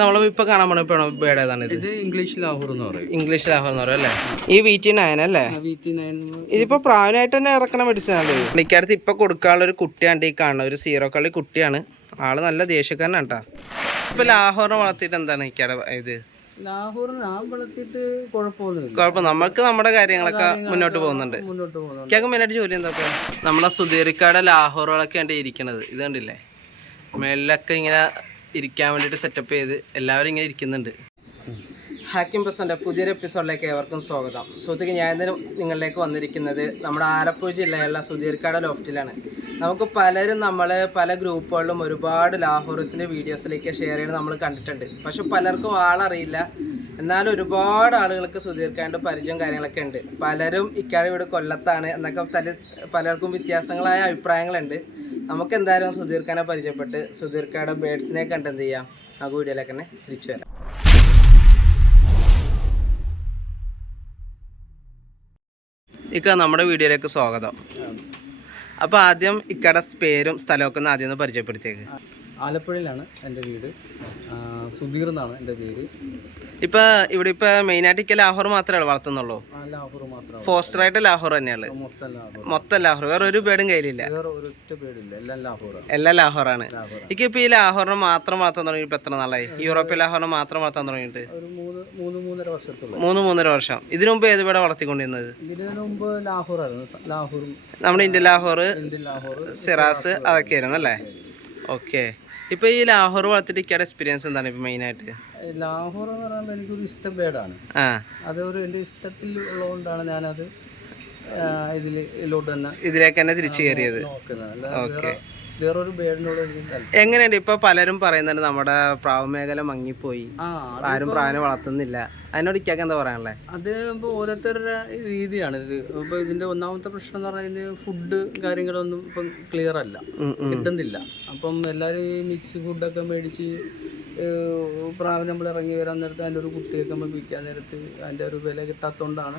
നമ്മൾ ഇപ്പൊ കാണാൻ പോണ ബേഡ് ഏതാണ് ഇത് ഇംഗ്ലീഷ് ലാഹോർ എന്ന് പറയും. ഇംഗ്ലീഷ് ലാഹോർ എന്ന് പറയും അല്ലേ? ഈ വി ടി നയൻ അല്ലേ? ഇതിപ്പോ പ്രാവനായിട്ട് തന്നെ ഇറക്കണ മെഡിസിൻ ആണ് എനിക്കടുത്ത് ഇപ്പൊ കൊടുക്കാനുള്ള ഒരു കുട്ടിയാണ് ഈ കാണുന്നത് ഒരു സീറോ കളി കുട്ടിയാണ്. ആൾ നല്ല ദേഷ്യക്കാരനാണ് കേട്ടോ. ഇപ്പൊ ലാഹോറിനെ വളർത്തിയിട്ട് എന്താണ് ഇക്കടെ ഇത്? ലാഹോർ ഞാൻ വളർത്തിയിട്ട് കുഴപ്പമൊന്നുമില്ല. കുഴപ്പം നമുക്ക് നമ്മുടെ കാര്യങ്ങളൊക്കെ മുന്നോട്ട് പോകുന്നുണ്ട്. മുന്നോട്ട് പോകുന്നുണ്ട്. എനിക്കൊക്കെ മെയിനായിട്ട് ജോലി എന്താ നമ്മളെ സുധീർക്കാടെ ലാഹോറുകളൊക്കെ ഉണ്ട് ഇരിക്കണത്. ഇത് കണ്ടില്ലേ? മേളിലൊക്കെ ഇങ്ങനെ ഇരിക്കാൻ വേണ്ടിയിട്ട് സെറ്റപ്പ് ചെയ്ത് എല്ലാവരും ഇങ്ങനെ ഇരിക്കുന്നുണ്ട്. ഹാക്കിംഗ് പ്രസന്റെ പുതിയൊരു എപ്പിസോഡിലേക്ക് ഏവർക്കും സ്വാഗതം. സുഹൃത്തുക്ക് ഞാൻ ഇന്ന് നിങ്ങളിലേക്ക് വന്നിരിക്കുന്നത് നമ്മുടെ ആലപ്പുഴ ജില്ലയിലുള്ള സുധീർക്കാട് ലോഫ്റ്റിലാണ് നമുക്ക് പലരും നമ്മൾ പല ഗ്രൂപ്പുകളിലും ഒരുപാട് ലാഹോറിസിന്റെ വീഡിയോസിലേക്ക് ഷെയർ ചെയ്യുന്നത് നമ്മൾ കണ്ടിട്ടുണ്ട്. പക്ഷെ പലർക്കും ആളറിയില്ല. എന്നാൽ ഒരുപാട് ആളുകൾക്ക് സുധീർക്കാണ്ട് പരിചയം കാര്യങ്ങളൊക്കെ ഉണ്ട്. പലരും ഇക്കാട് ഇവിടെ കൊല്ലത്താണ് എന്നൊക്കെ തല പലർക്കും വ്യത്യാസങ്ങളായ അഭിപ്രായങ്ങളുണ്ട്. നമുക്ക് എന്തായാലും സുധീർക്കാനെ പരിചയപ്പെട്ട് സുധീർക്കാടെ ബേഡ്സിനെ കണ്ട് എന്ത് ചെയ്യാം? നമുക്ക് വീഡിയോയിലേക്ക് തന്നെ തിരിച്ചു വരാം. ഇക്ക നമ്മുടെ വീഡിയോയിലേക്ക് സ്വാഗതം. അപ്പോൾ ആദ്യം ഇക്കടെ പേരും സ്ഥലമൊക്കെ ഒന്ന് ആദ്യം ഒന്ന് പരിചയപ്പെടുത്തിയേക്ക്. ആലപ്പുഴയിലാണ് എന്റെ വീട്. സുധീർ എന്നാണ് എന്റെ പേര്. ഇപ്പൊ ഇവിടെ ഇപ്പൊ മെയിനായിട്ട് ഇപ്പൊ ലാഹോർ മാത്രമേ വളർത്തുന്നുള്ളൂ. ആ ലാഹോർ മാത്രമാണ് ഫോസ്റ്ററായിട്ട് ലാഹോർ തന്നെയാണ് മൊത്തം ലാഹോർ. വേറെ ഒരു പേടും കയ്യിലില്ല. എല്ലാം ലാഹോറാണ്. ഇക്ക് ഇപ്പൊ ഈ ലാഹോറിനെ മാത്രം വളർത്താൻ തുടങ്ങി ഇപ്പൊ എത്ര നാളായി? യൂറോപ്യൻ ലാഹോറിനെ മാത്രം വളർത്താൻ തുടങ്ങിയിട്ട്? മൂന്ന് മൂന്ന് മൂന്നര വർഷം. ഇതിനു മുമ്പ് ഏത് പേടെ വളർത്തിക്കൊണ്ടിരുന്നത്? നമ്മുടെ ഇന്ത്യൻ ലാഹോർ സിറാസ് അതൊക്കെ ആയിരുന്നു അല്ലേ? ഓക്കെ. ഇപ്പൊ ഈ ലാഹോർ വളർത്തിട്ട് എക്സ്പീരിയൻസ് എന്താണ് ഇപ്പൊ മെയിനായിട്ട് ലാഹോർ എന്ന് പറയുമ്പോൾ എനിക്കൊരു ഇഷ്ട ബേഡാണ് അത് ഒരു എന്റെ ഇഷ്ടത്തിൽ ഉള്ളതുകൊണ്ടാണ് ഞാനത് ഇതിൽ ഇതിലോട്ട് തന്നെ ഇതിലേക്ക് തന്നെ തിരിച്ചു കയറിയത്. നോക്കുന്നത്. വേറൊരു ബേഡിനോട് എങ്ങനെയുണ്ട്? ഇപ്പൊ പലരും പറയുന്നുണ്ട് നമ്മുടെ പ്രാവ് മേഖല മങ്ങിപ്പോയി. ആരും പ്രാവിനെ വളർത്തുന്നില്ല. അതിനോട് ഇക്കാക്ക് എന്താ പറയാനുള്ളത് അത് ഇപ്പോൾ ഓരോരുത്തരുടെ രീതിയാണ്. ഇത് ഇപ്പൊ ഇതിന്റെ ഒന്നാമത്തെ പ്രശ്നം എന്ന് പറഞ്ഞാൽ ഇതിന് ഫുഡ് കാര്യങ്ങളൊന്നും ഇപ്പം ക്ലിയർ അല്ല. കിട്ടുന്നില്ല. അപ്പം എല്ലാവരും ഈ മിക്സ് ഫുഡൊക്കെ മേടിച്ച് പ്രാവ് നമ്മൾ ഇറങ്ങി വരാൻ നേരത്ത് അതിന്റെ ഒരു കുട്ടിയൊക്കെ നമ്മൾ വിൽക്കാൻ നേരത്ത് അതിന്റെ ഒരു വില കിട്ടാത്തതുകൊണ്ടാണ്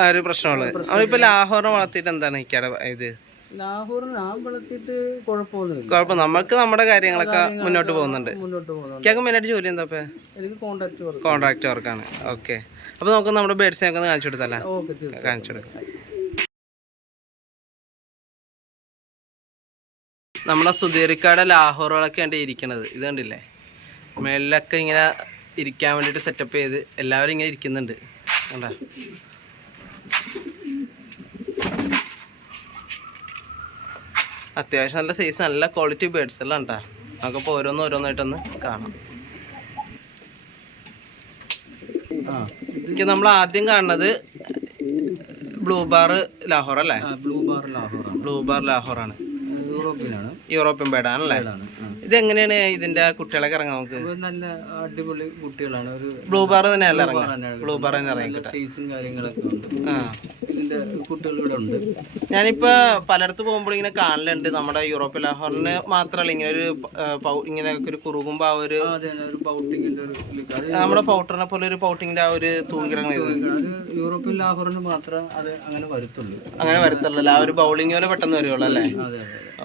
ആ ഒരു പ്രശ്നമുള്ളത്. നമ്മളിപ്പോ ലാഹോറിനെ വളർത്തിയിട്ട് എന്താണ് ഇത്? കുഴപ്പം. നമുക്ക് നമ്മുടെ കാര്യങ്ങളൊക്കെ മുന്നോട്ട് പോകുന്നുണ്ട്. ഇക്കാക്ക് മെയിനായിട്ട് ജോലി എന്താ കോൺട്രാക്ട് വർക്കാണ് ഓക്കെ അപ്പൊ നമുക്ക് നമ്മുടെ ബേഡ്സിനെ ഒക്കെ കാണിച്ചു കൊടുത്തല്ലേ കാണിച്ചു കൊടുക്കാം. നമ്മുടെ സുധീർക്കാട് ലാഹോറുകളൊക്കെ ഉണ്ട് ഇരിക്കണത്. ഇത് കണ്ടില്ലേ? മേളിലൊക്കെ ഇങ്ങനെ ഇരിക്കാൻ വേണ്ടിയിട്ട് സെറ്റപ്പ് ചെയ്ത് എല്ലാവരും ഇങ്ങനെ ഇരിക്കുന്നുണ്ട്. കണ്ടാ? അത്യാവശ്യം നല്ല സൈസ് നല്ല ക്വാളിറ്റി ബേഡ്സ് എല്ലാം ഉണ്ടാ? നമുക്കിപ്പോൾ ഓരോന്ന് ഓരോന്നായിട്ടൊന്ന് കാണാം. എനിക്ക് നമ്മൾ ആദ്യം കാണുന്നത് ബ്ലൂ ബാർ ലാഹോർ അല്ലേ? Blue bar Lahore blue bar Lahore ആണ്. യൂറോപ്യൻ ബേഡാണല്ലേ ആണ്. ഇത് ഇതെങ്ങനെയാണ് ഇതിന്റെ കുട്ടികളൊക്കെ ഇറങ്ങാം നമുക്ക്? നല്ല അടിപൊളി കുട്ടികളാണ്. ഒരു ബ്ലൂ ബാർ തന്നെയല്ല ബ്ലൂ ബാർ തന്നെ ഇറങ്ങി സൈസും കാര്യങ്ങളൊക്കെ ഉണ്ട്. ആ. ഞാനിപ്പോ പലയിടത്ത് പോകുമ്പോൾ ഇങ്ങനെ കാണലുണ്ട് നമ്മുടെ യൂറോപ്യൻ ലാഹോറിന് മാത്രമല്ല ഇങ്ങനെ ഒരു ഇങ്ങനെ ഒരു കുറുകുമ്പോ ആ ഒരു ഒരു ഒരു നമ്മുടെ പൗട്ടറിനെ പോലെ ഒരു പൗട്ടിങ്ങിന്റെ ആ ഒരു അത് യൂറോപ്യൻ ലാഹോറിന് മാത്രം അത് അങ്ങനെ വരുത്തുള്ളൂ. അങ്ങനെ വരുത്തുള്ളൂ ആ ഒരു ബൗളിംഗ് പോലെ പെട്ടെന്ന് വരുവുള്ളൂ അല്ലേ?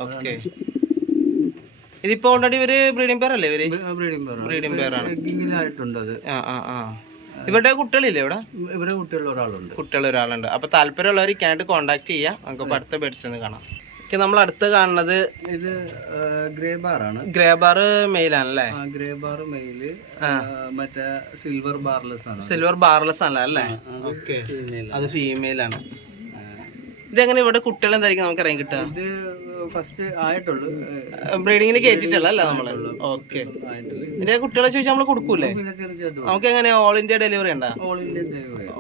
ഓക്കെ ഇതിപ്പോ ഓൾറെഡി ഇവർ ബ്രീഡിംഗ് പേർ അല്ലേ ഇവർ? ബ്രീഡിംഗ് പേർ ബ്രീഡിംഗ് ആണ്. എഗ്ഗിങ്ങിലായിട്ടുണ്ട് അത്. ആ ആ ആ. ഇവരുടെ കുട്ടികളില്ലേ ഇവിടെ? ഇവരുടെ കുട്ടികളിൽ ഒരാളുണ്ട്. കുട്ടികൾ ഒരാളുണ്ട്. അപ്പൊ താല്പര്യമുള്ളവർ ഇക്കാനായിട്ട് കോണ്ടാക്ട് ചെയ്യാം. നമുക്ക് അടുത്ത ബെഡ്സ് ഒന്ന് കാണാം. നമ്മൾ അടുത്ത് കാണുന്നത് ഇത് ഗ്രേ ബാർ ആണ്. ഗ്രേ ബാർ മെയിലാണല്ലേ ആ ഗ്രേ ബാർ മെയിൽ മറ്റേ സിൽവർ ബാർലെസ് ആണ്. സിൽവർ ബാർലെസ് ആണല്ലേ? അല്ലേ? ഓക്കെ അത് ഫീമെയിൽ ആണ്. ഇതെങ്ങനെ ഇവിടെ കുട്ടികൾ എന്തായിരിക്കും നമുക്ക് അറിയാൻ കിട്ടുക? ഇത് ഫസ്റ്റ് ആയിട്ടുള്ളൂ. ബ്രീഡിങ്ങിന് കയറ്റിട്ടല്ല നമ്മൾ? ഓക്കെ. ഇതിന്റെ കുട്ടികളെ ചോദിച്ചാൽ നമ്മൾ കൊടുക്കൂലേ? നമുക്ക് എങ്ങനെ ഓൾ ഇന്ത്യ ഡെലിവറി ഉണ്ടോ?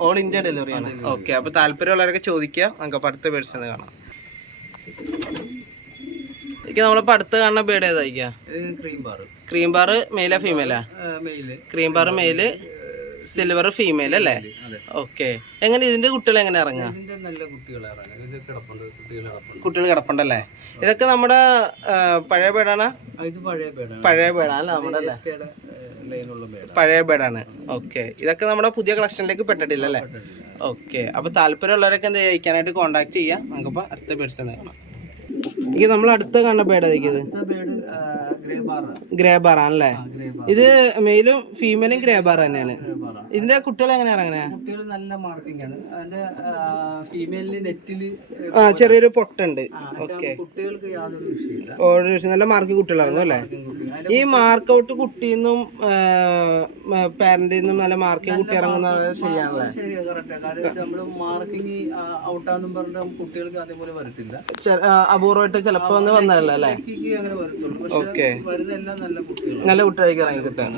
ഓൾ ഇന്ത്യ ഡെലിവറി ആണ്. ഓക്കെ അപ്പൊ താല്പര്യമുള്ളവരൊക്കെ ചോദിക്കുക. നമുക്ക് അപ്പൊ അടുത്ത ബേഡ്സ് കാണാം. നമ്മളിപ്പോ അടുത്ത് കാണുന്ന ബേഡ് ഏതായിരിക്കാം ക്രീം ബാർ ക്രീം ബാർ മെയിലാ ഫീമെയിലാ male cream bar male silver female അല്ലേ? ഓക്കെ എങ്ങനെ ഇതിന്റെ കുട്ടികൾ എങ്ങനെ ഇറങ്ങാ കുട്ടികൾ കിടപ്പുണ്ട് കുട്ടികൾ കിടപ്പുണ്ടല്ലേ? ഇതൊക്കെ നമ്മുടെ പഴയ പേടാണ്? പഴയ പേടാണ്. നമ്മുടെ പഴയ പേടാണ്. ഓക്കെ ഇതൊക്കെ നമ്മുടെ പുതിയ കളക്ഷനിലേക്ക് പെട്ടിട്ടില്ല അല്ലേ? ഓക്കെ അപ്പൊ താല്പര്യമുള്ളവരൊക്കെ എന്താ ചെയ്യാനായിട്ട് കോണ്ടാക്ട് ചെയ്യാം. നമുക്കിപ്പോ അടുത്ത പേഴ്സൺ കാണാം. ഇത് നമ്മൾ അടുത്ത കാണുന്ന ബേഡ് ഇത്? Grey bar. ആണല്ലേ ഇത് മെയിലും ഫീമെയിലും ഗ്രേ ബാർ തന്നെയാണ്. ഇതിന്റെ കുട്ടികൾ എങ്ങനെ അങ്ങനെ കുട്ടികൾ നല്ല മാർക്കിംഗ് ആണ് അതിന്റെ ഫീമെയിലിന് നെറ്റിൽ ആ ചെറിയൊരു പൊട്ടുണ്ട്. ഓക്കെ കുട്ടികൾക്ക് യാതൊരു വിഷയമില്ല. നല്ല മാർക്ക് ഇറങ്ങും അല്ലേ? ഈ മാർക്ക് ഔട്ട് കുട്ടിന്നും പാരന്റിന്നും നല്ല മാർക്കിംഗ് കുട്ടി ഇറങ്ങുന്നത് ശരിയാണല്ലേ ഔട്ടാന്നും കുട്ടികൾക്ക് അതേപോലെ വരത്തില്ല. അപൂർവമായിട്ട് ചിലപ്പോ ഒന്ന് വന്നതല്ല? അല്ലേ ഓക്കെ. നല്ല കുട്ടികൾക്ക് ഇറങ്ങി കിട്ടാണ്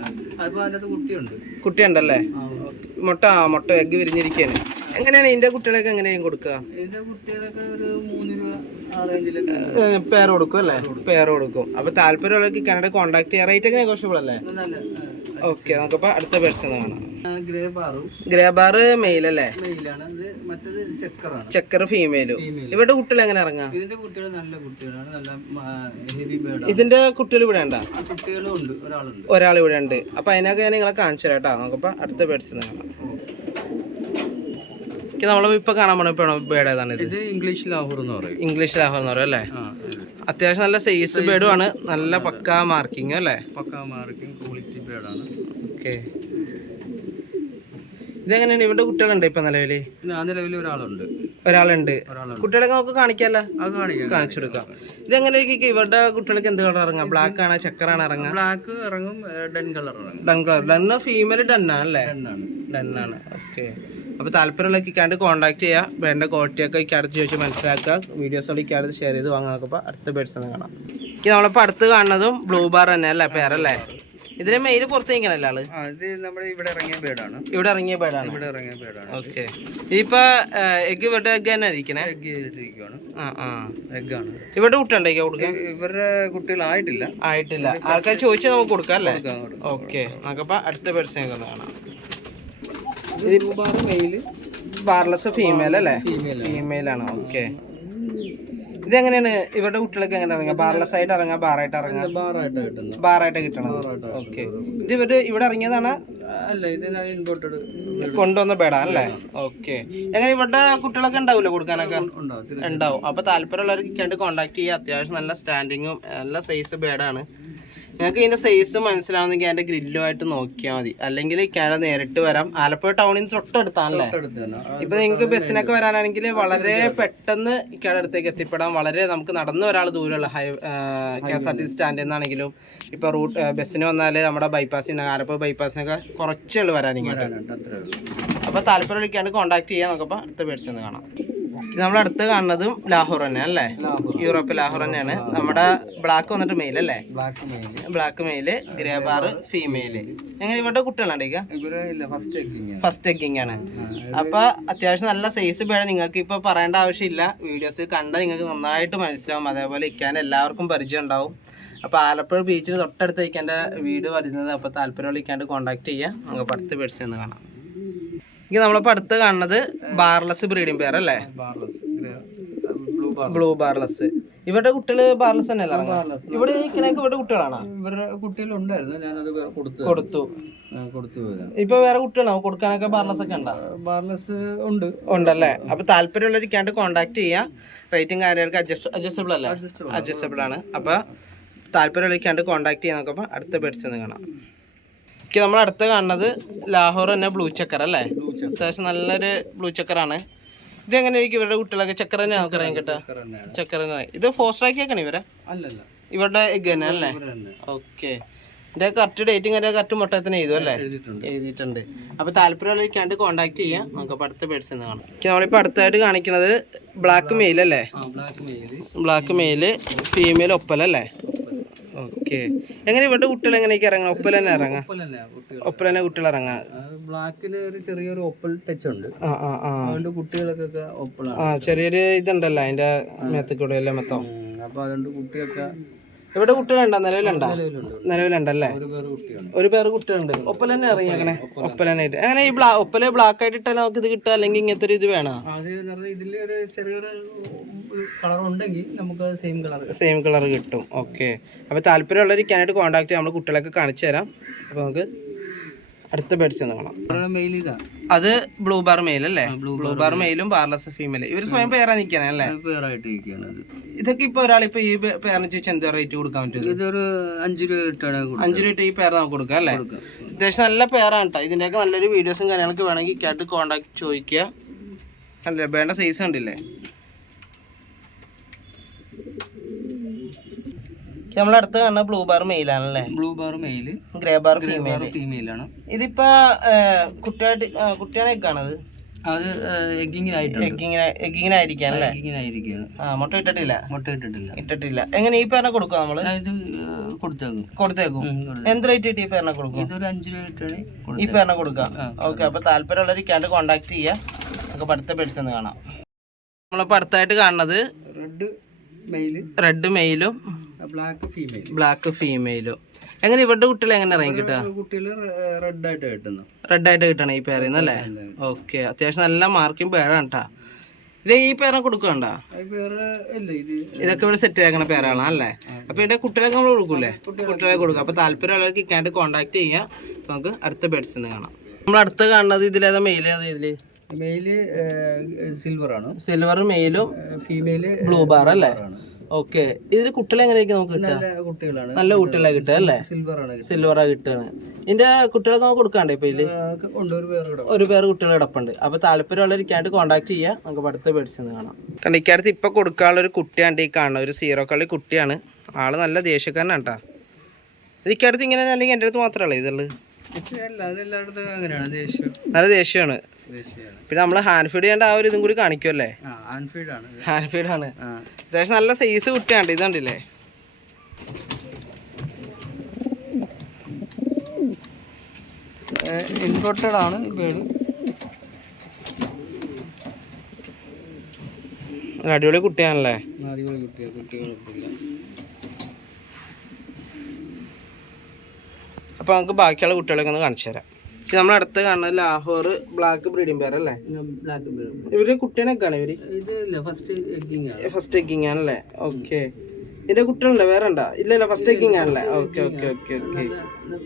കുട്ടിയുണ്ടല്ലേ? മുട്ട ആ മുട്ട എഗ് വിരിഞ്ഞിരിക്കാണ് എങ്ങനെയാണ് ഇതിന്റെ കുട്ടികളൊക്കെ എങ്ങനെയും കൊടുക്കുക കുട്ടികളൊക്കെ ഒരു മൂന്ന് രൂപ പേർ കൊടുക്കും അല്ലേ? പേർ കൊടുക്കും. അപ്പൊ താല്പര്യമുള്ളവർക്ക് കാനഡ കോൺടാക്ട് ചെയ്യാം റേറ്റ് ഒക്കെ നെഗോഷ്യബിൾ അല്ലേ? ഓക്കെ നമുക്കപ്പോ അടുത്ത പേഴ്സൺ കാണാം. ഗ്രേ ബാർ മെയിൽ അല്ലേ? ചെക്കർ ഫീമെയിലും ഇവരുടെ കുട്ടികൾ എങ്ങനെ ഇറങ്ങാം ഇതിന്റെ കുട്ടികൾ നല്ല കുട്ടികളാണ്. നല്ല ഹെവി ബേർഡാണ് ഇതിന്റെ കുട്ടികൾ ഇവിടെ ഉണ്ടോ? കുട്ടികളും ഉണ്ട്. ഒരാളുണ്ട്. ഒരാൾ ഇവിടെ ഉണ്ട്. അപ്പൊ അതിനൊക്കെ ഞാൻ നിങ്ങളെ കാണിച്ചു തരാം കേട്ടോ. നമുക്കപ്പോ അടുത്ത പേഴ്സൺ കാണാം. ഇത് നമ്മൾ ഇപ്പൊ കാണാൻ പോണ ബേഡ് ഏതാണ് ഇത്. ഇംഗ്ലീഷ് ലാഹോർ എന്ന് പറയും. ഇംഗ്ലീഷ് ലാഹോർ എന്ന് പറയും അല്ലേ? അത്യാവശ്യം നല്ല സൈസ് ബേഡും ആണ് നല്ല പക്കാ മാർക്കിംഗ് അല്ലേ? പക്കാ മാർക്കിംഗ് ക്വാളിറ്റി ബേർഡാണ് ഓക്കെ. ഇതെങ്ങനെയാണ്? ഇവിടെ കുട്ടികളുണ്ട് ഇപ്പൊ നിലവിൽ? നിലവിൽ ഒരാളുണ്ട്. ഒരാളുണ്ട്. കുട്ടികളൊക്കെ നമുക്ക് കാണിക്കാല്ലോ കാണിച്ചു കൊടുക്കാം. ഇതെങ്ങനെ ഇവരുടെ കുട്ടികൾക്ക് എന്ത് കളർ ഇറങ്ങാം? ബ്ലാക്ക് ആണ് ചക്കറാണ് ഇറങ്ങാം ബ്ലാക്ക് ഇറങ്ങും. Dun colour dun colour dun female ഡണ്ണാണ് അല്ലേ? ഡെന്നാണ് ഡണ്ണാണ് ഓക്കെ. അപ്പോൾ താല്പര്യമുള്ള ഇക്കാണ്ട് കോൺടാക്ട് ചെയ്യുക വേണ്ട ക്വാളിറ്റിയൊക്കെ ഇക്കാടത്ത് ചോദിച്ച് മനസ്സിലാക്കുക. വീഡിയോസുകൾ ഇക്കാടത്ത് ഷെയർ ചെയ്ത് വാങ്ങാൻ നോക്കുമ്പോൾ അടുത്ത പേഴ്സൺ കാണാം. ഇത് നമ്മളിപ്പോൾ അടുത്ത് കാണുന്നതും ബ്ലൂ ബാർ തന്നെ അല്ലേ? പേരല്ലേ? ഇതിന് മെയിൽ പുറത്ത് നിൽക്കണല്ലേ ആൾ? ഇത് നമ്മുടെ ഇവിടെ ഇറങ്ങിയ ബേഡാണ് ഇവിടെ ഇറങ്ങിയ പേടാണ് ഇവിടെ ഇറങ്ങിയ പേടാണ് ഓക്കെ ഇതിപ്പോ എഗ് ഇവരുടെ എഗ് തന്നെ ഇരിക്കണേ? എഗ് ചെയ്തിട്ടിരിക്കുകയാണ് ആ ആ. എഗ്ഗാണ് ഇവിടെ കുട്ടുണ്ടോ കൊടുക്കാൻ? ഇവരുടെ കുട്ടികൾ ആയിട്ടില്ല. ആയിട്ടില്ല. ആൾക്കാർ ചോദിച്ചാൽ നമുക്ക് കൊടുക്കാം അല്ലേ. ഓക്കെ നമുക്കപ്പോൾ അടുത്ത പേഴ്സൺ ഒന്ന് blue bar male barless female അല്ലേ? ഫീമെയിൽ ആണ് ഓക്കെ ഇതെങ്ങനെയാണ് ഇവരുടെ കുട്ടികളൊക്കെ എങ്ങനെ ഇറങ്ങുക? ബാർലെസ് ആയിട്ട് ഇറങ്ങുക ബാറായിട്ട് ഇറങ്ങുക? ബാറായിട്ട് കിട്ടണം ഓക്കെ ഇത് ഇവർ ഇവിടെ ഇറങ്ങിയതാണ്? കൊണ്ടുവന്ന ബേഡാ അല്ലേ? ഓക്കെ എങ്ങനെ ഇവിടെ കുട്ടികളൊക്കെ ഉണ്ടാവില്ലേ കൊടുക്കാനൊക്കെ? ഉണ്ടാവും. ഉണ്ടാവും. അപ്പൊ താല്പര്യമുള്ളവർക്ക് കണ്ട് കോണ്ടാക്ട് ചെയ്യുക. അത്യാവശ്യം നല്ല സ്റ്റാൻഡിങ്ങും നല്ല സൈസ് ബേഡാണ് നിങ്ങൾക്ക് ഇതിന്റെ സൈസ് മനസ്സിലാവുന്നെങ്കിൽ അതിന്റെ ഗ്രില്ലുമായിട്ട് നോക്കിയാൽ മതി. അല്ലെങ്കിൽ കേരള നേരിട്ട് വരാം. ആലപ്പുഴ ടൗണിൽ നിന്ന് തൊട്ടടുത്താണല്ലേ? ഇപ്പം നിങ്ങൾക്ക് ബസ്സിനൊക്കെ വരാനാണെങ്കിൽ വളരെ പെട്ടെന്ന് കേരള അടുത്തേക്ക് എത്തിപ്പെടാം. വളരെ നമുക്ക് നടന്നു ഒരാൾ ദൂരമുള്ള high K S R T C സ്റ്റാൻഡിൽ നിന്നാണെങ്കിലും ഇപ്പൊ റൂട്ട് ബസ്സിന് വന്നാൽ നമ്മുടെ ബൈപ്പാസിൽ നിന്ന് ആലപ്പുഴ ബൈപ്പാസിനൊക്കെ കുറച്ചുള്ളൂ ഉള്ളൂ വരാനിങ്ങോട്ട്. വരാനുണ്ട്, അത്രേ ഉള്ളൂ. അപ്പൊ താല്പര്യം വിളിക്കാണ്ട് കോൺടാക്ട് ചെയ്യാൻ നോക്കുമ്പോൾ അടുത്ത പേഴ്സൺ കാണാം. നമ്മൾ അടുത്ത് കാണുന്നതും ലാഹോർ തന്നെ അല്ലേ? യൂറോപ്പ് ലാഹോർ തന്നെയാണ്. നമ്മുടെ ബ്ലാക്ക് വന്നിട്ട് മെയിൽ അല്ലേ? Black male grey bar female എങ്ങനെ ഇവരുടെ ഇല്ല ഫസ്റ്റ് എഗ്ഗിങ് ആണ്. അപ്പൊ അത്യാവശ്യം നല്ല സൈസ് വേണം. നിങ്ങൾക്ക് ഇപ്പൊ പറയേണ്ട ആവശ്യമില്ല. വീഡിയോസ് കണ്ടാൽ നിങ്ങൾക്ക് നന്നായിട്ട് മനസ്സിലാവും. അതേപോലെ ഇക്കാൻ എല്ലാവർക്കും പരിചയം ഉണ്ടാവും. അപ്പൊ ആലപ്പുഴ ബീച്ചിന് തൊട്ടടുത്ത് ഇക്കാന്റെ വീട് വരുന്നത് അപ്പൊ താല്പര്യമുള്ള ഇക്കാണ്ട് കോൺടാക്ട് ചെയ്യാം. നമുക്ക് പടുത്ത് പേഴ്സ് എന്ന് കാണാം. ഇത് നമ്മളിപ്പോ അടുത്ത് കാണുന്നത് ബാർലെസ് ബ്രീഡിംഗ് പെയർ അല്ലേ? ബ്ലൂ ബാർലസ് ഇവരുടെ കുട്ടികൾ ബാർലെസ് തന്നെ അല്ല ഇവിടെ ഇവരുടെ കുട്ടികളാണോ? ഇവരുടെ കുട്ടികളുണ്ടായിരുന്നു ഞാനത് വേറെ കൊടുത്തു കൊടുത്തു. കൊടുത്തു ഇപ്പൊ വേറെ കുട്ടികളാണോ? കൊടുക്കാനൊക്കെ ബാർലെസ് ഒക്കെ ഉണ്ടോ? ബാർലെസ് ഉണ്ട്. ഉണ്ടല്ലേ? അപ്പൊ താല്പര്യമുള്ളവരിക്കാണ്ട് കോണ്ടാക്ട് ചെയ്യാം. റേറ്റിംഗ് കാര്യങ്ങൾക്ക് അഡ്ജസ്റ്റ് അഡ്ജസ്റ്റബിൾ അല്ലേ? അഡ്ജസ്റ്റബിൾ ആണ്. അപ്പൊ താല്പര്യമുള്ളവരിക്കാണ്ട് കോണ്ടാക്ട് ചെയ്യാൻ നോക്കുമ്പോൾ അടുത്ത ബെഡ്സ് കാണാം. ഓക്കെ നമ്മൾ അടുത്ത് കാണുന്നത് ലാഹോർ തന്നെ ബ്ലൂ ചക്കർ അല്ലേ? അത്യാവശ്യം നല്ലൊരു ബ്ലൂ ചക്കറാണ് ഇത് എങ്ങനെ ഇരിക്കും ഇവരുടെ കുട്ടികളൊക്കെ? ചക്കർ തന്നെ നമുക്ക് അറിയാൻ കേട്ടോ. ചക്കർ തന്നെ ഇത് ഫോസ്റ്റാക്കി ആക്കണം ഇവരെ? ഇവരുടെ എഗ് തന്നെ അല്ലേ? ഓക്കെ. ഇതിന്റെ കറക്റ്റ് ഡേറ്റും കാര്യം കറക്റ്റ് മുട്ടത്തിന് എഴുതും അല്ലേ? എഴുതിയിട്ടുണ്ട്. അപ്പൊ താല്പര്യമുള്ളവർക്കാണ്ട് കോൺടാക്ട് ചെയ്യാം. നമുക്ക് അടുത്ത പേഴ്സ് കാണാം. നമ്മളിപ്പോ അടുത്തായിട്ട് കാണിക്കുന്നത് ബ്ലാക്ക് മെയിൽ അല്ലേ? ബ്ലാക്ക് മെയിൽ ഫീമെയിൽ ഒപ്പലല്ലേ ഓക്കെ. എങ്ങനെ ഇവിടെ കുട്ടികൾ എങ്ങനെയൊക്കെ ഇറങ്ങണം? ഒപ്പൽ തന്നെ ഇറങ്ങാം? ഒപ്പൽ തന്നെ കുട്ടികൾ. ഇറങ്ങാം? ബ്ലാക്കിന് ഒരു ചെറിയൊരു ഒപ്പൽ ടച്ച് ഉണ്ട്. അതുകൊണ്ട് കുട്ടികൾക്കൊക്കെ ഒപ്പളാണ് ആ ചെറിയൊരു ഇതുണ്ടല്ലോ അതിന്റെ മേത്തക്കൂടെ അല്ലേ മൊത്തം. അപ്പൊ അതുകൊണ്ട് കുട്ടിയൊക്കെ ഇവിടെ കുട്ടികളുണ്ടോ? നിലവിലുണ്ടോ? നിലവിലുണ്ട്. നിലവിലുണ്ടല്ലേ? ഒരു പേര് കുട്ടികളുണ്ട്. ഒപ്പൽ തന്നെ ഇറങ്ങിയേക്കണേ ഒപ്പൽ തന്നെ ആയിട്ട് അങ്ങനെ ഈ ബ്ലാ ഒപ്പൽ ബ്ലാക്ക് ആയിട്ട് ഇട്ടാൽ നമുക്ക് ഇത് കിട്ടുക? അല്ലെങ്കിൽ ഇങ്ങനത്തെ ഒരു ഇത് വേണോ? ഇതിൽ ഇതിൽ ഒരു ചെറിയൊരു കളർ ഉണ്ടെങ്കിൽ നമുക്ക് സെയിം കളർ സെയിം കളർ കിട്ടും. ഓക്കെ അപ്പോൾ താല്പര്യമുള്ളവർ ഇരിക്കാനായിട്ട് കോൺടാക്ട് ചെയ്യാം. നമ്മൾ കുട്ടികളൊക്കെ കാണിച്ചു തരാം. അപ്പോൾ നമുക്ക് അടുത്ത ബേഡ്സ് ഒന്ന് കാണാം. മെയിൽ അത് ബ്ലൂ ബാർ മെയിൽ അല്ലേ? ബ്ലൂ ബാർ മെയിലും ബാർലെസ് ഫീമെയിൽ ഇവർ സ്വയം പേരാ നിൽക്കണേ അല്ലേ? പേരായിട്ട് ഇതൊക്കെ ഇത്. ഇതൊക്കെ ഇപ്പൊ ഈ പേരിന് ചോദിച്ചാൽ എന്താ റേറ്റ് കൊടുക്കാൻ പറ്റും ഇതൊരു അഞ്ച് രൂപ ഇട്ടാണ് അഞ്ച് രൂപ ഈ പേര് നമുക്ക് കൊടുക്കാം അല്ലേ? അത്യാവശ്യം നല്ല പേരാണ് കേട്ടോ ഇതിന്റെയൊക്കെ നല്ലൊരു വീഡിയോസും കാര്യങ്ങളൊക്കെ വേണമെങ്കിൽ കേട്ട് കോണ്ടാക്ട് ചോദിക്കുക. അല്ലേ? വേണ്ട സൈസ് കണ്ടില്ലേ നമ്മൾ അടുത്ത് കാണുന്ന ബ്ലൂ ബാർ മെയിൽ ആണല്ലേ? Blue bar male grey bar female female ആണ്. ഇതിപ്പോ കുട്ടിയായിട്ട് കുട്ടിയാണ് എഗ്ഗാണത് അത് എഗ്ഗിങ്ങിനായിട്ടുണ്ട് എഗ്ഗിങ്ങനെ എഗ്ഗിങ്ങിനായിരിക്കാം അല്ലേ? എഗ്ഗിങ്ങിനായിരിക്കുകയാണ് ആ മുട്ട ഇട്ടിട്ടില്ല. മുട്ട ഇട്ടിട്ടില്ല. ഇട്ടിട്ടില്ല. എങ്ങനെ ഈ പേരണ കൊടുക്കുക നമ്മൾ? ഇത് കൊടുത്തേക്കും. കൊടുത്തേക്കും. എന്ത് റേറ്റ് കിട്ടി ഈ പേരണ കൊടുക്കും? ഇതൊരു അഞ്ച് രൂപ ഈ പേരണ കൊടുക്കാം. ഓക്കെ അപ്പൊ താല്പര്യമുള്ളവരിക്കാണ്ട് കോണ്ടാക്ട് ചെയ്യാം. നമുക്ക് അടുത്ത പെഡ്സ് എന്ന് കാണാം. നമ്മളിപ്പോ അടുത്തായിട്ട് കാണുന്നത് റെഡ് മെയിൽ റെഡ് മെയിലും ബ്ലാക്ക് ഫീമെയിൽ ബ്ലാക്ക് ഫീമെയിലും എങ്ങനെ ഇവരുടെ കുട്ടികളെ എങ്ങനെ ഇറങ്ങി കിട്ടുക? കുട്ടികൾ റെഡ് ആയിട്ട് കിട്ടുന്നു. റെഡ് ആയിട്ട് കിട്ടണം ഈ പേരിൽ നിന്നല്ലേ ഓക്കെ അത്യാവശ്യം നല്ല മാർക്കും പേരാണ് കേട്ടാ ഇത് ഈ പേരെ കൊടുക്കണ്ട അല്ല ഇതൊക്കെ ഇവിടെ സെറ്റ് ആക്കണ പേരാണ് അല്ലേ? അപ്പൊ ഇതിന്റെ കുട്ടികളൊക്കെ നമ്മൾ കൊടുക്കൂലേ? കുട്ടികളെ കൊടുക്കുക അപ്പൊ താല്പര്യമുള്ളവർക്ക് ഇക്കാണ്ട് കോണ്ടാക്ട് ചെയ്യാം. നമുക്ക് അടുത്ത ബെഡ്സ് കാണാം. നമ്മൾ അടുത്ത കാണുന്നത് ഇതിലേതാ മെയിൽ ഏതാ ഇതിൽ? മെയിൽ സിൽവർ ആണ്. സിൽവർ മെയിലും ഫീമെയിൽ ബ്ലൂ ബാർ അല്ലേ? ഓക്കെ. ഇതിൽ കുട്ടികളെ എങ്ങനെയൊക്കെ നമുക്ക് കിട്ടുക? നല്ല കുട്ടികളാണ്. നല്ല കുട്ടികളെ കിട്ടുക അല്ലേ? സിൽവർ ആണ് സിൽവറാ കിട്ടുകയാണ് ഇതിന്റെ കുട്ടികളൊക്കെ നമുക്ക് കൊടുക്കാണ്ട് ഇപ്പൊ ഇതിൽ? ഒരു പേര് കുട്ടികളെ ഒരു പേര് കുട്ടികൾ കിടപ്പുണ്ട് അപ്പൊ താല്പര്യമുള്ളവരിക്കാണ്ട് കോണ്ടാക്ട് ചെയ്യാം നമുക്ക് അടുത്ത പേടിച്ചെന്ന് കാണാം. കാണാം കണ്ടിക്കാലത്ത് ഇപ്പൊ കൊടുക്കാനുള്ള ഒരു കുട്ടിയാണ് ഈ കാണുന്ന ഒരു സീറോ കളി കുട്ടിയാണ്. ആൾ നല്ല ദേഷ്യക്കാരനാണ് കേട്ടാ. ഇതിക്കടുത്ത് ഇങ്ങനെ അല്ലെങ്കിൽ എന്റെ അടുത്ത് മാത്രമല്ല ഇതുള്ളത് നല്ല ദേഷ്യമാണ്. പിന്നെ നമ്മൾ ഹാൻഡ് ഫീഡ് ചെയ്യേണ്ട ആ ഒരു ഇതും കൂടി കാണിക്കുമല്ലേ. ഹാൻഡ് ഫീഡ് ആണ്. അത്യാവശ്യം നല്ല സൈസ് കുട്ടിയാണ്ട് ഇത് കണ്ടില്ലേ? ഇമ്പോർട്ടഡ് ആണ് ഒരു അടിപൊളി കുട്ടിയാണല്ലേ? അടിപൊളി കുട്ടികൾ കുട്ടികളൊക്കെ അപ്പൊ നമുക്ക് ബാക്കിയുള്ള കുട്ടികളൊക്കെ ഒന്ന് കാണിച്ചു തരാം ഇത് നമ്മുടെ അടുത്ത് കാണുന്നത് ലാഹോർ ബ്ലാക്ക് ബ്രീഡിംഗ് പേർ അല്ലേ? ഇവർ കുട്ടീനൊക്കെയാണ് ഇവർ? ഇത് ഫസ്റ്റ് എഗ്ഗിങ് ആണ്. ഫസ്റ്റ് എക്കിങ് ആണല്ലേ? ഓക്കെ ഇതിന്റെ കുട്ടികളുണ്ട്? വേറെ ഉണ്ടോ? ഇല്ലല്ലോ ഫസ്റ്റ് എക്കിങ് ആണല്ലേ? Okay okay okay okay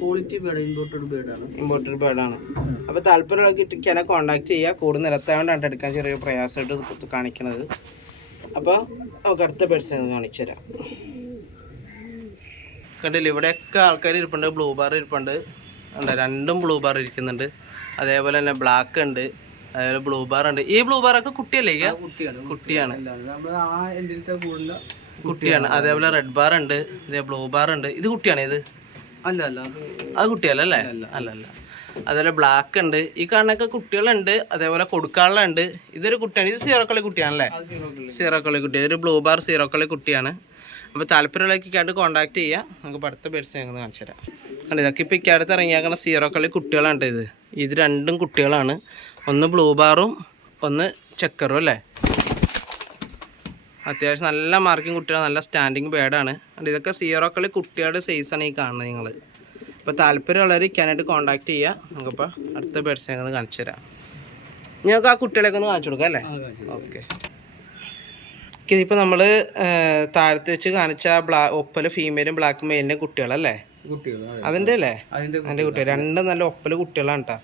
quality bird imported bird ആണ്. ഇമ്പോർട്ടഡ് ബേർഡ് ആണ്. അപ്പൊ താല്പര്യമുള്ളവർക്ക് ഇട്ടിക്കാനെ കോണ്ടാക്ട് ചെയ്യുക. കൂടുതൽ നിരത്തായോണ്ടാണ് എടുക്കാൻ ചെറിയ പ്രയാസമായിട്ട് കാണിക്കണത്. അപ്പൊ നമുക്ക് അടുത്ത ബെഡ്സ് കാണിച്ചു തരാം. കണ്ടില്ല ഇവിടെയൊക്കെ ആൾക്കാർ ഇരിപ്പുണ്ട് ബ്ലൂ ബാർ ഇരിപ്പുണ്ട്. ഉണ്ട് രണ്ടും ബ്ലൂ ബാർ ഇരിക്കുന്നുണ്ട്. അതേപോലെ തന്നെ ബ്ലാക്ക് ഉണ്ട്. അതേപോലെ ബ്ലൂ ബാർ ഉണ്ട്. ഈ ബ്ലൂ ബാർ ഒക്കെ കുട്ടിയല്ലേ കുട്ടിയാണ് കുട്ടിയാണ് അതേപോലെ റെഡ് ബാർ ഉണ്ട്. ഇതേ ബ്ലൂ ബാർ ഉണ്ട്. ഇത് കുട്ടിയാണ് ഇത്? അല്ല അല്ല അത് കുട്ടിയല്ല അല്ലേ? അല്ല അല്ല. അതേപോലെ ബ്ലാക്ക് ഉണ്ട്. ഈ കാണുന്നൊക്കെ കുട്ടികളുണ്ട്. അതേപോലെ കൊടുക്കാനുള്ളുണ്ട് ഇതൊരു കുട്ടിയാണ്. ഇത് സീറോ കളി കുട്ടിയാണല്ലേ സീറോ കിളി. കുട്ടി. ഇതൊരു ബ്ലൂ ബാർ സീറോ കളി കുട്ടിയാണ്. അപ്പോൾ താല്പര്യമുള്ള കണ്ട് കോൺടാക്ട് ചെയ്യുക നമുക്ക് അടുത്ത ബെഡ്സ് ഞങ്ങൾ കാണിച്ചു തരാം കണ്ടോ ഇതൊക്കെ ഇപ്പോൾ ഇക്കടുത്ത് ഇറങ്ങിയാക്കണ സീറോ കളി കുട്ടികളാണ് ട്ടോ ഇത്. ഇത് രണ്ടും കുട്ടികളാണ്. ഒന്ന് ബ്ലൂ ബാറും ഒന്ന് ചെക്കറും അല്ലേ? അത്യാവശ്യം നല്ല മാർക്കിംഗ് കുട്ടികൾ നല്ല സ്റ്റാൻഡിങ് ബേഡാണ് അല്ല ഇതൊക്കെ സീറോ കളി കുട്ടികളുടെ സൈസാണ് ഈ കാണുന്നത് നിങ്ങൾ അപ്പോൾ താല്പര്യമുള്ളവർ ഇക്കാനായിട്ട് കോൺടാക്ട് ചെയ്യുക നമുക്കിപ്പോൾ അടുത്ത ബേഡ്സിനെ ഒന്ന് കാണിച്ചു തരാം. ഞങ്ങൾക്ക് ആ കുട്ടികളെയൊക്കെ ഒന്ന് കാണിച്ചു കൊടുക്കാം അല്ലേ? ഓക്കെ ഇതിപ്പോൾ നമ്മൾ താഴത്ത് വെച്ച് കാണിച്ച ബ്ലാ ഒപ്പൽ ഫീമെയിലും ബ്ലാക്ക് മെയിലിന്റെ കുട്ടികളല്ലേ. അതിന്റെ അല്ലേ? അതിന്റെ അതിന്റെ കുട്ടികൾ രണ്ടും നല്ല ഒപ്പൽ കുട്ടികളാണ് കേട്ടോ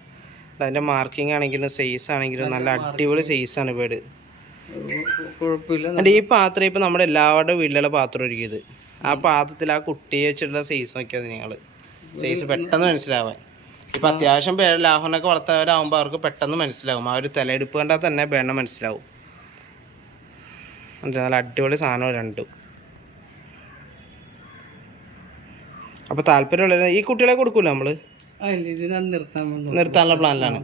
അതിന്റെ മാർക്കിംഗ് ആണെങ്കിലും സൈസ് ആണെങ്കിലും നല്ല അടിപൊളി സൈസ് ആണ് വീട് കുഴപ്പമില്ല. ഈ പാത്രം ഇപ്പം നമ്മുടെ എല്ലാവരുടെ വീട്ടിലുള്ള പാത്രം ഒരുക്കിയത് ആ പാത്രത്തിൽ ആ കുട്ടിയെ വെച്ചിട്ടുള്ള സൈസ് നോക്കിയത് നിങ്ങൾ സൈസ് പെട്ടെന്ന് മനസ്സിലാവാൻ. ഇപ്പം അത്യാവശ്യം പേര് ലാഹോനൊക്കെ വളർത്തവരാകുമ്പോൾ അവർക്ക് പെട്ടെന്ന് മനസ്സിലാവും. ആ ഒരു തലയെടുപ്പ് കണ്ടാൽ തന്നെ വേണം മനസ്സിലാവും. നല്ല അടിപൊളി സാധനം രണ്ടും. അപ്പോൾ താല്പര്യമുള്ള ഈ കുട്ടികളെ കൊടുക്കൂല നമ്മൾ? നിർത്താനുള്ള പ്ലാനിലാണ്.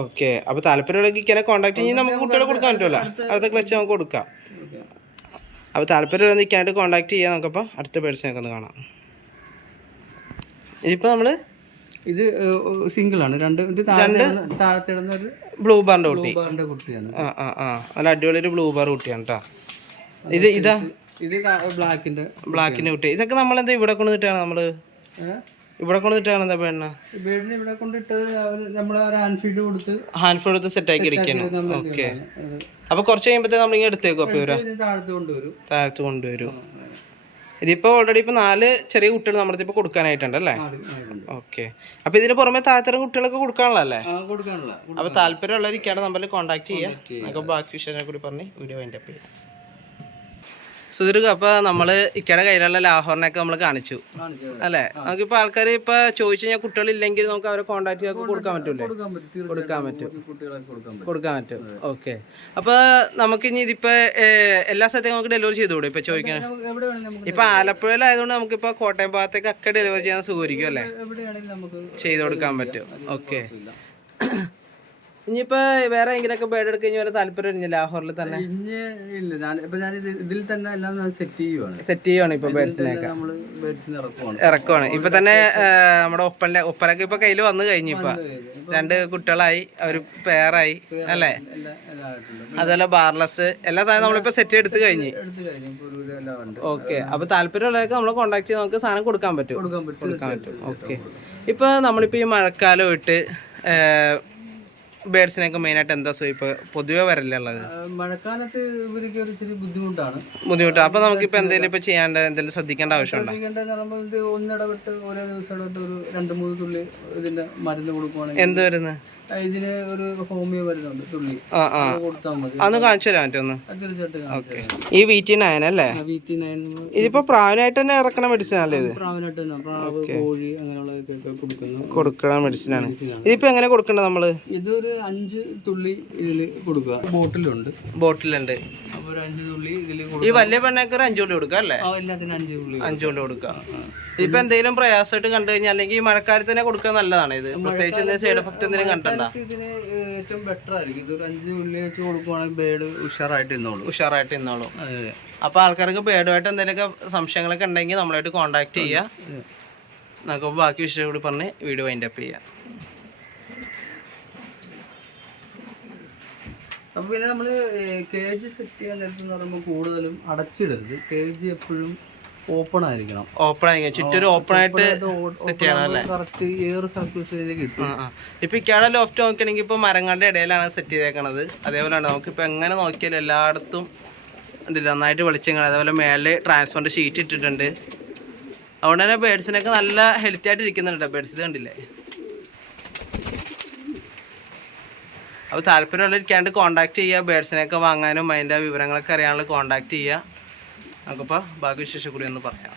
ഓക്കെ അപ്പോൾ താല്പര്യമുള്ള ഇങ്ങനെ കോൺടാക്ട് ചെയ്ത് നമുക്ക് കുട്ടികളെ കൊടുക്കാൻ പറ്റുമല്ലോ അടുത്ത ക്ലച്ച് നമുക്ക് കൊടുക്കാം. അപ്പോൾ താല്പര്യമുള്ള നിൽക്കാനായിട്ട് കോൺടാക്ട് ചെയ്യാൻ നമുക്കപ്പോൾ അടുത്ത പേഴ്സൺ ഒക്കെ ഒന്ന് കാണാം. ഇതിപ്പോൾ നമ്മൾ? ഇത് സിംഗിൾ ആണ്. രണ്ട് ഇത് താഴെ ഒരു ബ്ലൂ ബാറിന്റെ കുട്ടി. ബാറിന്റെ കുട്ടിയാണ്. ആ ആ ആ. നല്ല അടിപൊളി ഒരു ബ്ലൂ ബാർ കുട്ടിയാണ് കേട്ടോ ഇത് ഇതാ. ഇത് ബ്ലാക്കിന്റെ കുട്ടി. ഇതൊക്കെ നമ്മളെന്താ ഇവിടെ കൊണ്ട് നമ്മൾ? നമ്മൾ ഇവിടെ കൊണ്ട് നിട്ടാണ് എന്താ പെണ്ണ ബേഡിനെ ഇവിടെ കൊണ്ടിട്ട് നമ്മൾ ഒരു ഹാൻഡ് കൊടുത്ത് ഹാൻഡ് ഫോൺ എടുത്ത് സെറ്റ് ആക്കി ഇരിക്കണം. ഓക്കെ അപ്പൊ കുറച്ച് കഴിയുമ്പോഴത്തേ നമ്മളിങ്ങനെ എടുത്തേക്കും അപ്പൊ ഇവരെ? താഴത്ത് കൊണ്ടുവരും. ഇതിപ്പോ ഓൾറെഡി ഇപ്പൊ നാല് ചെറിയ കുട്ടികൾ നമ്മുടെ ഇപ്പൊ കൊടുക്കാനായിട്ടുണ്ട് അല്ലേ. ഓക്കെ അപ്പൊ ഇതിന് പുറമെ താഴത്തരം കുട്ടികളൊക്കെ കൊടുക്കാനുള്ളതല്ലേ ആ കൊടുക്കാനുള്ള അപ്പൊ താല്പര്യം ഉള്ളവരിക്കാണ് നമ്മൾ കോൺടാക്ട് ചെയ്യാം. ബാക്കി വിഷയങ്ങളെ കൂടി പറഞ്ഞ് വീഡിയോ അപ്പ് ചെയ്യാം. സുധീർഗ് അപ്പൊ നമ്മൾ ഇക്കയുടെ കയ്യിലുള്ള ലാഹോറിനൊക്കെ നമ്മൾ കാണിച്ചു. അല്ലെ? നമുക്കിപ്പോ ആൾക്കാർ ഇപ്പൊ ചോദിച്ചു കഴിഞ്ഞാൽ കുട്ടികളില്ലെങ്കിൽ നമുക്ക് അവരെ കോണ്ടാക്ട് ചെയ്യാൻ കൊടുക്കാൻ പറ്റൂലേ? കൊടുക്കാൻ പറ്റും കൊടുക്കാൻ പറ്റും. ഓക്കെ. അപ്പൊ നമുക്ക് ഇനി ഇതിപ്പോ എല്ലാ സ്ഥലത്തേക്കും നമുക്ക് ഡെലിവറി ചെയ്തുകൂടെ? ഇപ്പൊ ചോദിക്കാൻ. ഇപ്പൊ ആലപ്പുഴയിലായതുകൊണ്ട് നമുക്കിപ്പോ കോട്ടയം ഭാഗത്തേക്കൊക്കെ ഡെലിവറി ചെയ്യാൻ സുഖമായിരിക്കും അല്ലേ? ചെയ്ത് കൊടുക്കാൻ പറ്റും. ഓക്കെ. ഇനിയിപ്പോ വേറെ എങ്കിലൊക്കെ ബേഡ് എടുക്കുക ഇനി വരെ താല്പര്യം ഇല്ല ലാഹോറിൽ തന്നെ ഇനി ഇല്ല ഞാൻ ഇപ്പൊ ഞാൻ ഇതിൽ തന്നെ എല്ലാം സെറ്റ് ചെയ്യുവാണ്. സെറ്റ് ചെയ്യുവാണ് ഇപ്പൊ ബേഡ്സിനെയൊക്കെ ഇറക്കുവാണ്. ഇപ്പൊ തന്നെ നമ്മുടെ ഒപ്പന്റെ ഒപ്പനൊക്കെ ഇപ്പൊ കയ്യിൽ വന്നു കഴിഞ്ഞു ഇപ്പൊ. രണ്ട് കുട്ടികളായി ഒരു പേരായി അല്ലേ? അതല്ല ബാർലസ് എല്ലാ സാധനവും നമ്മളിപ്പോ സെറ്റ് എടുത്ത് കഴിഞ്ഞ് ഓക്കെ അപ്പൊ താല്പര്യമുള്ളവർക്ക് നമ്മളെ കോൺടാക്ട് ചെയ്ത് നമുക്ക് സാധനം കൊടുക്കാൻ പറ്റും. കൊടുക്കാൻ പറ്റും. കൊടുക്കാൻ പറ്റും. ഓക്കെ ഇപ്പൊ നമ്മളിപ്പോ ഈ മഴക്കാലം ഇട്ട് ബേഡ്സിനൊക്കെ മെയിനായിട്ട് എന്താ സോ ഇപ്പൊ പൊതുവെ വരല്ലേ ഉള്ളത് മഴക്കാലത്ത് ഇവർക്ക് ഒരു ചെറിയ ബുദ്ധിമുട്ടാണ്. ബുദ്ധിമുട്ട്. അപ്പൊ നമുക്കിപ്പോ എന്തെങ്കിലും ഇപ്പൊ ചെയ്യാണ്ട് എന്തെങ്കിലും ശ്രദ്ധിക്കേണ്ട ആവശ്യമുണ്ടോ? ഒന്നിടവിട്ട് ഓരോ ദിവസം ഒരു രണ്ട് മൂന്ന് തുള്ളി ഇതിന്റെ മരുന്ന് കൊടുക്കുവാണെങ്കിൽ എന്ത് വരുന്നത് ഇതിന് ഒരു ഹോമിയോ മരുന്നുണ്ട് തുള്ളി. ആ ആ. കൊടുത്താൽ മതി. അന്ന് കാണിച്ചു തരാൻ പറ്റുമോ അത് തീർച്ചയായിട്ടും കാണിച്ചു ഈ വി ടി നയൻ അല്ലേ? ഇതിപ്പോ പ്രാവിനായിട്ട് തന്നെ ഇറക്കണ മെഡിസിൻ അല്ലേ ഇത്? പ്രാവിനായിട്ട് തന്നെ പ്രാവ് കോഴി അങ്ങനെയുള്ളതൊക്കെ കൊടുക്കുന്നു. കൊടുക്കണ മെഡിസിൻ ആണ്. ഇതിപ്പോ എങ്ങനെ കൊടുക്കണ്ടത് നമ്മൾ? ഇതൊരു അഞ്ച് തുള്ളി ഇതിൽ കൊടുക്കുക. ബോട്ടിലുണ്ട്. ബോട്ടിലുണ്ട്. അപ്പോൾ ഒരു അഞ്ച് തുള്ളി ഇതിൽ ഈ വലിയ പെണ്ണൊക്കെ ഒരു അഞ്ചു കൊല്ലം കൊടുക്കുക അല്ലേ? ആ എല്ലാത്തിനും അഞ്ച് തുള്ളി അഞ്ചു കൊല്ലം കൊടുക്കുക. ഇപ്പൊ എന്തെങ്കിലും പ്രയാസമായിട്ട് കണ്ടു കഴിഞ്ഞാൽ അല്ലെങ്കിൽ ഈ മഴക്കാലത്ത് തന്നെ കൊടുക്കുക നല്ലതാണ് ഇത്. പ്രത്യേകിച്ച് എന്തെങ്കിലും സൈഡ് എഫക്ട് എന്തെങ്കിലും ഇതിന് ഏറ്റവും ബെറ്റർ ആയിരിക്കും. ഇതൊരു അഞ്ച് ഉള്ളിൽ വെച്ച് കൊടുക്കുവാണെങ്കിൽ ബേഡ് ഉഷാറായിട്ട് ഇന്നോളൂ ഉഷാറായിട്ട് ഇന്നോളൂ അതെ. അതെ അപ്പൊ ആൾക്കാർക്ക് പേടുമായിട്ട് എന്തെങ്കിലുമൊക്കെ സംശയങ്ങളൊക്കെ ഉണ്ടെങ്കിൽ നമ്മളായിട്ട് കോൺടാക്ട് ചെയ്യുക നമുക്ക് ബാക്കി വിഷയം കൂടി പറഞ്ഞ് വീഡിയോ വൈൻഡ് അപ്പ് ചെയ്യാം. അപ്പോൾ പിന്നെ നമ്മൾ കേജ് സെറ്റ് ചെയ്യാൻ നേരത്തെന്ന് പറയുമ്പോൾ കൂടുതലും അടച്ചിടരുത്. കേജ് എപ്പോഴും ഓപ്പൺ ആയിരിക്കണം ഓപ്പൺ ആയി ചുറ്റൊരു ഓപ്പൺ ആയിട്ട് സെറ്റ് ചെയ്യണം അല്ലേ കറക്റ്റ് കിട്ടും. ഇപ്പൊ ഇക്കാടെ ലോഫ്റ്റ് നോക്കുകയാണെങ്കിൽ ഇപ്പൊ മരങ്ങളുടെ ഇടയിലാണ് സെറ്റ് ചെയ്തേക്കണത്. അതേപോലെയാണ് നമുക്കിപ്പോ എങ്ങനെ നോക്കിയാലും എല്ലായിടത്തും ഉണ്ടല്ലോ നന്നായിട്ട് വെളിച്ചങ്ങൾ അതേപോലെ മേളിൽ ട്രാൻസ്ഫോറിന്റെ ഷീറ്റ് ഇട്ടിട്ടുണ്ട്. അതുകൊണ്ട് തന്നെ ബേഡ്സിനൊക്കെ നല്ല ഹെൽത്തി ആയിട്ട് ഇരിക്കുന്നുണ്ട് ബേഡ്സ് കണ്ടില്ലേ? അപ്പോൾ താല്പര്യമുള്ളവരിക്കാണ്ട് കോൺടാക്ട് ചെയ്യുക ബേഡ്സിനെയൊക്കെ വാങ്ങാനും അതിന്റെ വിവരങ്ങളൊക്കെ അറിയാനുള്ള കോൺടാക്ട് ചെയ്യുക നമുക്കിപ്പോൾ ബാക്കി വിശേഷം കൂടി ഒന്ന് പറയാം.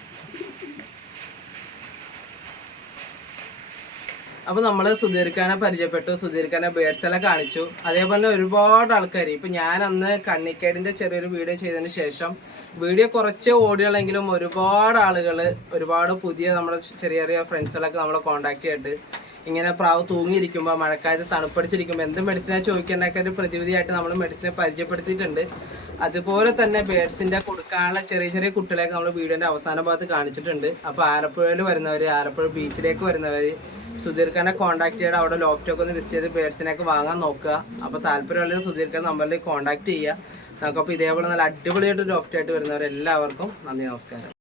അപ്പോൾ നമ്മൾ സുധീർഖാനെ പരിചയപ്പെട്ടു. സുധീർഖാനെ ബേഡ്സ് എല്ലാം കാണിച്ചു. അതേപോലെ ഒരുപാട് ആൾക്കാർ ഇപ്പം ഞാൻ അന്ന് കണ്ണിക്കേടിന്റെ ചെറിയൊരു വീഡിയോ ചെയ്തതിന് ശേഷം വീഡിയോ കുറച്ച് ഓടികളെങ്കിലും ഒരുപാട് ആളുകൾ ഒരുപാട് പുതിയ നമ്മുടെ ചെറിയ ചെറിയ ഫ്രണ്ട്സുകളൊക്കെ നമ്മളെ കോൺടാക്ട് ചെയ്തിട്ട് ഇങ്ങനെ പ്രാവ് തൂങ്ങിയിരിക്കുമ്പോൾ മഴക്കാലത്ത് തണുപ്പടിച്ചിരിക്കുമ്പോൾ എന്ത് മെഡിസിനാണ് ചോദിക്കേണ്ടതൊക്കെ ഒരു പ്രതിവിധിയായിട്ട് നമ്മൾ മെഡിസിനെ പരിചയപ്പെടുത്തിയിട്ടുണ്ട്. അതുപോലെ തന്നെ ബേഡ്സിന്റെ കൊടുക്കാനുള്ള ചെറിയ ചെറിയ കുട്ടികളെയൊക്കെ നമ്മൾ വീഡിയോന്റെ അവസാന ഭാഗത്ത് കാണിച്ചിട്ടുണ്ട്. അപ്പോൾ ആലപ്പുഴയിൽ വരുന്നവർ ആലപ്പുഴ ബീച്ചിലേക്ക് വരുന്നവർ സുധീർ കോൺടാക്ട് ചെയ്ത് അവിടെ ലോഫ്റ്റൊക്കെ ഒന്ന് വിസിറ്റ് ചെയ്ത് ബേഡ്സിനൊക്കെ വാങ്ങാൻ നോക്കുക. അപ്പോൾ താല്പര്യമുള്ളവർ സുധീർ ഖാൻ നമ്പറിൽ കോൺടാക്ട് ചെയ്യുക. നമുക്കപ്പോൾ ഇതേപോലെ നല്ല അടിപൊളിയായിട്ട് ലോഫ്റ്റായിട്ട് വരുന്നവർ എല്ലാവർക്കും നന്ദി നമസ്കാരം.